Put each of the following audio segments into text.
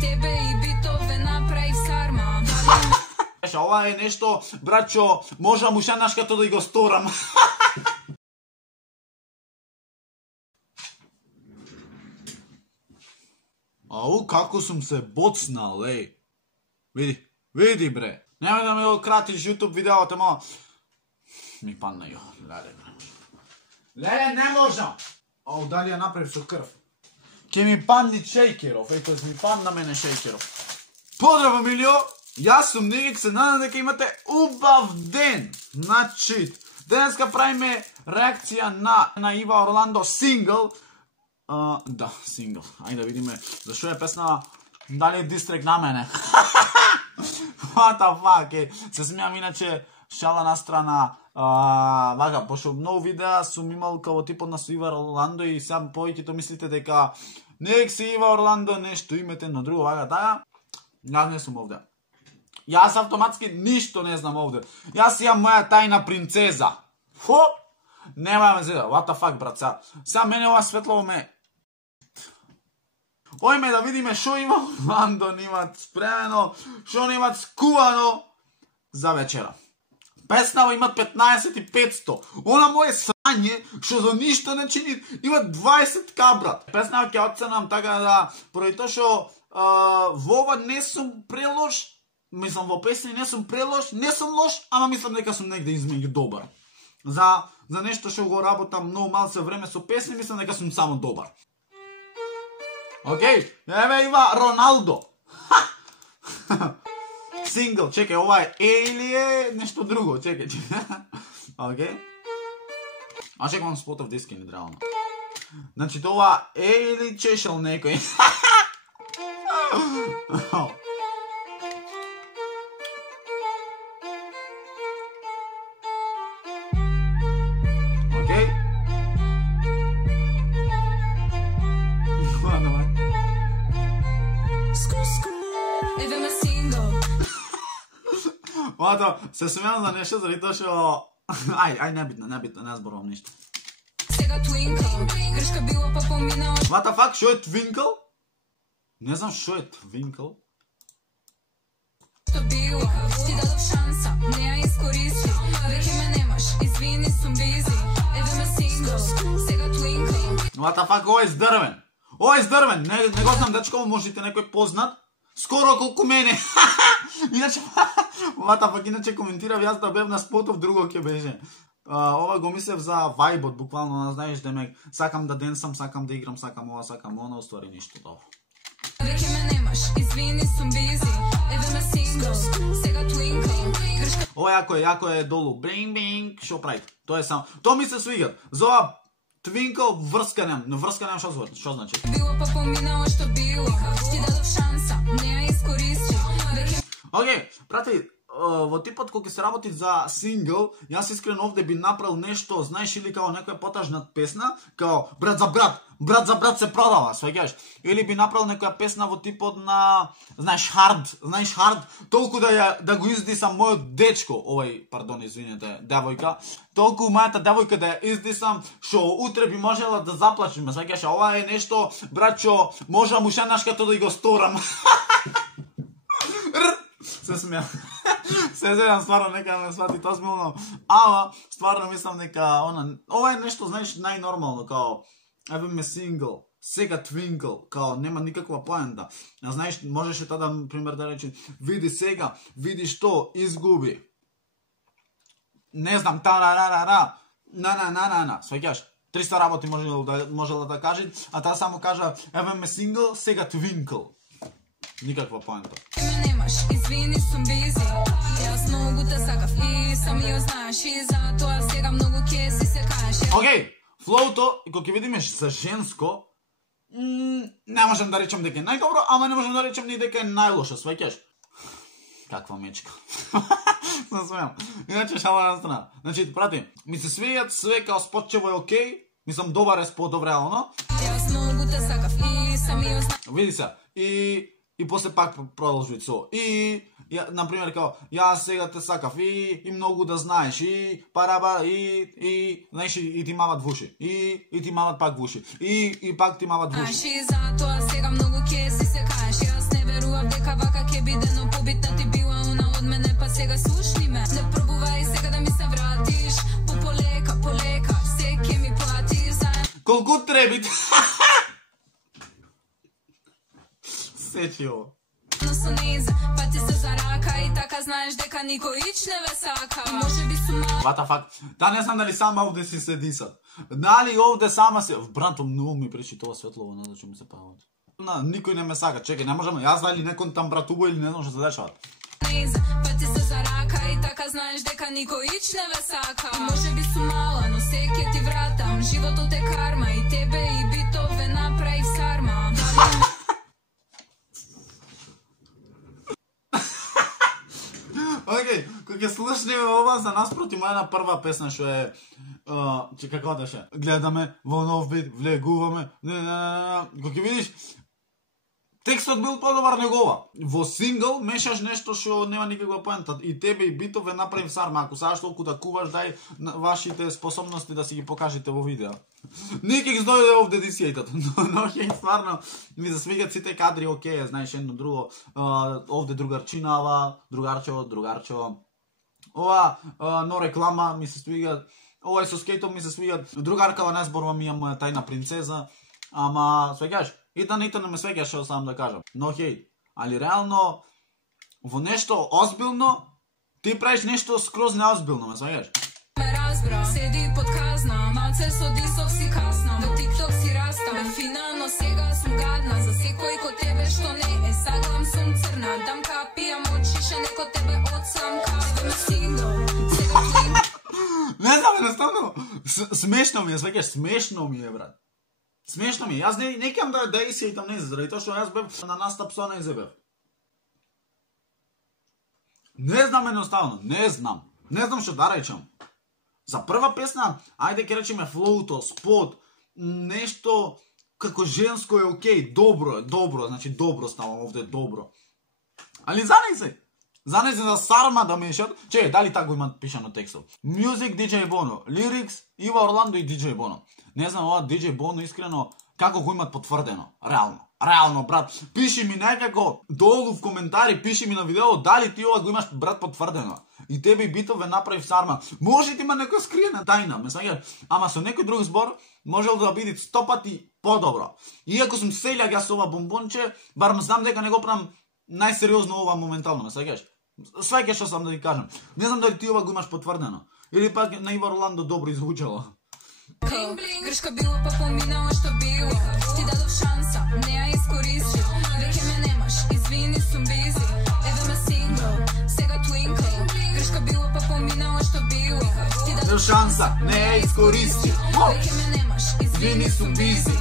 Тебе и битове направив сарма. Ова е нешто, браќо, можам ушанашкато да го сторам. Ау, како сум се боцнал, еј. Види бре. Немој да ме го кратиш YouTube видеото, ама ми падна ја. Леле, не можам. Ау, дали ја направив со крв. Ке ми падни шејкеров, ето ми падна мене шејкеров. Поздраво, Милио. Јас сум Нигик, се надам дека имате убав ден. Значи, денеска правиме реакција на Ива Орландо Сингл. Да, Сингл. Ајде да видиме зашо е песна, дали е дистрек на мене. What the fuck, се смеам, иначе шала на страна. Вака, пошто многу видеа сум имал као типот на со Ива Орландо и сам повеќето мислите дека нек си Ива Орландо нешто имете на друго, вака така. Јас не сум овде. Јас автоматски ништо не знам овде. Јас имам моја тајна принцеза. Фу! Нема ме зеда. What the fuck, брат, сега мене ова светлово ме... Ојме да видиме шо има Орландо нимат спремено, шо нимат скувано за вечера. Песнава имат 15.500. Она моје срање, шо за ништо не чини, имат 20к, брат. Песнава ќе оценам така да, поради тоа шо во ова не сум прелош, мислам во песни не сум прелош, не сум лош, ама мислам дека сум негде измеѓу добар. За нешто што го работам многу малце време со песни, мислам дека сум само добар. Океј, еве има Роналдо. Сингл, чекај, ова е или е нешто друго, чекај. Океј. А чекам спотов диски, не реално. Значи, ова е или чешел некој. Ото, се смеам за нешто, заради тоа што... Ај, небитно, не зборувам ништо. What the fuck, шо е Твинкл? Не знам шо е Твинкл. What the fuck, ој е здрвен. Ој е здрвен, не го знам, дечко, можете некој познат. Скоро колку мене. Иначе, иначе коментирав јас да бев на спотов, друго ќе беше. Ова го мислев за вајбот, буквално, знаеш, демек, сакам да денсам, сакам да играм, сакам ова, сакам она, уствари ништо добро. Ова јако е долу, бринг, шо прави? Тоа е само, тоа ми се свига. За ова Твинкл врска нем, но врска нем шо значи? Океј, брати, во типот кога се работи за сингл, јас искрено овде би направил нешто, знаеш, или као некоја потажна песна, као брат за брат се продава, сваќаш? Или би направил некоја песна во типот на, знаеш, хард, толку да го издисам мојот дечко, пардон, извинете, девојка, толку мојата девојка да ја издисам, што утре би можела да заплачиме, сваќаш? Ова е нешто, браќо, можам ушанашкато да го сторам. Се смеам. Се зедам, стварно, нека ме свати тоа смилно. Ама, стварно мислам дека ова е нешто, знаеш, најнормално, као, еве ме сингл, сега Твинкл, као, нема никаква поента. Знаеш, можеше тоа да, пример, да рече, види сега, види што, изгуби. Не знам, тарарарара, на, сваќаш? 300 работи можела да кажи, а таа само кажа, еве ме сингл, сега Твинкл. Никаква поента. Извини, сум бизи. Јас многу те сакав и сам ја знаеш и затоа сега многу ќе си се кажеш. Океј, флоуто, кога ќе видиме за женско, не можам да речем дека е најдобро, ама не можам да речем ни дека е најлошо, сваќаш? Каква мечка. Не смеам. Иначе шала на страна. Значи, прати, ми се свијат све као спотчево е окей, мислам добар е спот, добре, оно. Јас многу те сакав и сам ја знаеш. Види се, и после пак продолжи со например, као, јас сега те сакав и многу да знаеш и параба и знаеш и ти мават вуши и ти мават пак вуши и пак ти мават вуши. ребит. Сечи ово. Su niz, pa ti se zaraka i така знаеш дека никој ич не ве сака. Може би су мал... What the fuck? Та не знам дали сама овде си се дисат. Дали овде сама се... Брато, многу ми пречи тоа светлово, не знам што ми се пават. Никој не ме сака, чекај, не можам, јас дали некој там братува или не знам што се дешава. Па ти се зарака и така знаеш дека никој ич не ве сака. Може би су мала, но се ќе ти вратам. Животот е карма и тебе и битове направи сарма. Океј, кога ќе слушнеме ова, за нас проти моја прва песна што е че како деше? Гледаме во нов бит, влегуваме. Кога ќе видиш текстот бил подобар него ова. Во сингл мешаш нешто што нема никаква поента. И тебе и битове направи сарма. Ако сакаш толку да куваш, дај вашите способности да си ги покажете во видео. Никак дојде овде дисијејтот. Но хеј, стварно, ми засвигат сите кадри, окей, знаеш едно друго. Овде другарчинава, другарчево. Ова, но реклама ми се свигат. Ова со скейтот ми се свигат. Другаркава не зборува ми е моја тајна принцеза. Ама, свеќаш? И да не ме свеќаш, што сам да кажам. Но хеј, али реално, во нешто озбилно, ти правиш нешто скроз неозбилно, ме свеќаш? Седи под казна, малце со дисок си касна. Во тикток си растам, фина, но сега сум гадна. За секој ко тебе што не е, саглам сум црна. Дам капијам очише, неко тебе од самка. Идеме сингл, сега клин. Не знам, едноставно, смешно ми е, свеќаш, смешно ми е, брат. Смешно ми е, јас не кем да исејтам не заради тоа што јас бев на настап со не бев. Не знам едноставно, не знам што да речам. За прва песна, ајде ке речеме флоуто, спот, нешто како женско е окей, добро, значи добро ставам овде, добро. Али занеј се за сарма да мешат, дали така го имат пишано текстот. Music DJ Bono, lyrics Ива Орландо и DJ Bono. Не знам ова DJ Bono искрено како го имат потврдено, реално брат. Пиши ми некако долу в коментари, пиши ми на видео дали ти ова го имаш брат потврдено. И тебе и битове направи сарма. Може да има некоја скриена тајна, ме сваѓаш, ама со некој друг збор можел да биде 100 пати подобро. Иако сум селјак јас ова бомбонче, барем знам дека не го правам најсериозно ова моментално, ме сваѓаш. Сваќаш што сам да ти кажам. Не знам дали ти ова го имаш потврдено. Или пак на Ива Орландо добро иззвучало. Грешка било па поминало што било. Ти дадов шанса, не ја искористи. Веќе ме немаш, извини сум бизи. Еве ме сингл, сега твинкл. Грешка било па поминало што било. Ти дадов шанса, не ја искористи. Веќе ме немаш, извини сум бизи.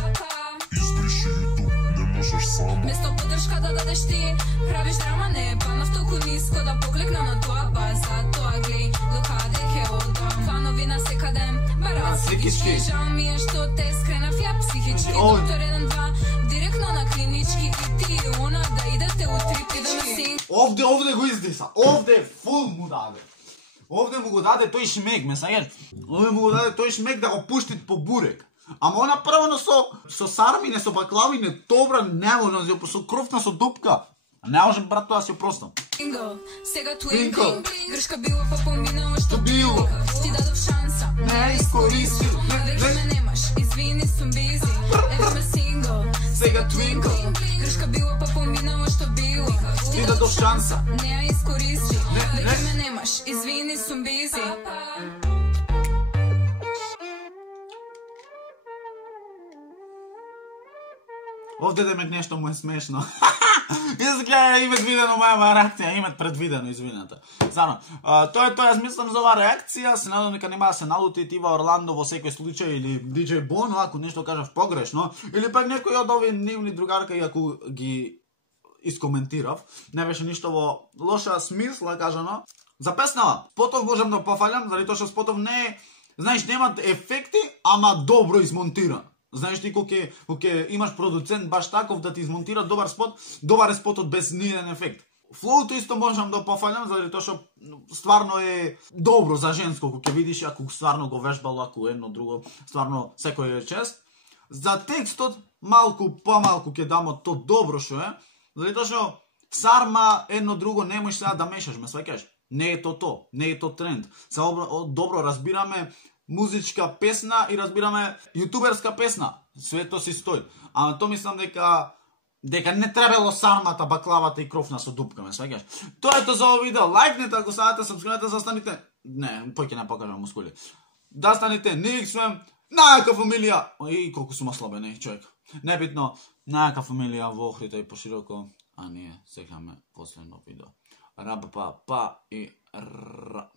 Избриши YouTube, не можеш само. Место поддршка да дадеш ти, правиш драма, не памав толку ниско да покликнам на тоа, ба затоа глеј до каде ќе одам. Фанови на секаде, бара психички. Жал ми е што те скренав ја психички. Доктор 1-2, директно на клинички. И ти и она да идете у трипички. Овде го издиса, овде фул му даде. Овде му го даде тој шмек, ме саѓаш. Овде му го даде тој шмек да го пушти по бурек. Ама она прво со сармине, со баклавине, добра не може, со кровна, со дупка. Не може, брат, тоа си простам. Сега твинкл, грешка било па поминало што било. Ти дадов шанса, не ја искористи. Веќе ме немаш, извини сум бизи. Еве ме сингл, сега твинкл, грешка било па поминало што било. Ти дадов шанса, не ја искористи. Веќе ме немаш, извини сум бизи. Овде демек нешто му е смешно. Изгледа имат видено моја реакција, имат предвидено, извинете. Зано, тоа е тоа, јас мислам за оваа реакција, се надам дека нема да се налутит Ива Орландо во секој случај или DJ Bono, ако нешто кажав погрешно, или пак некој од овие нивни другарка, ако ги искоментирав, не беше ништо во лоша смисла кажано. За песнава, спотов можам да пофалям, заради тоа што спотов не е, знаеш, немат ефекти, ама добро измонтиран. Знаеш ти кога имаш продуцент баш таков да ти измонтира добар е спотот без ниеден ефект. Флоуто исто можам да пофалям, заради тоа што стварно е добро за женско, кога ќе видиш, ако стварно го вежбало, ако едно друго, стварно секој е чест. За текстот, помалку ќе дам од то добро што е, заради тоа што сарма, едно друго, не можеш сега да мешаш, ме сваќаш. Не е то, не е то тренд. Добро разбираме, музичка песна и разбираме јутуберска песна. Свето си стои. А то мислам дека не требало сармата, баклавата и крофна со дупка, ме сваќаш. Тоа е тоа за овој видео. Лајкнете ако сакате, сабскрибнете, застаните. Не, поќе не покажам мускули. Да станете NXFM, најака фамилија. И колку сум ослабен, човек. Небитно, најака фамилија во Охрида и пошироко, а ние секаме последно видео. Раб па и р.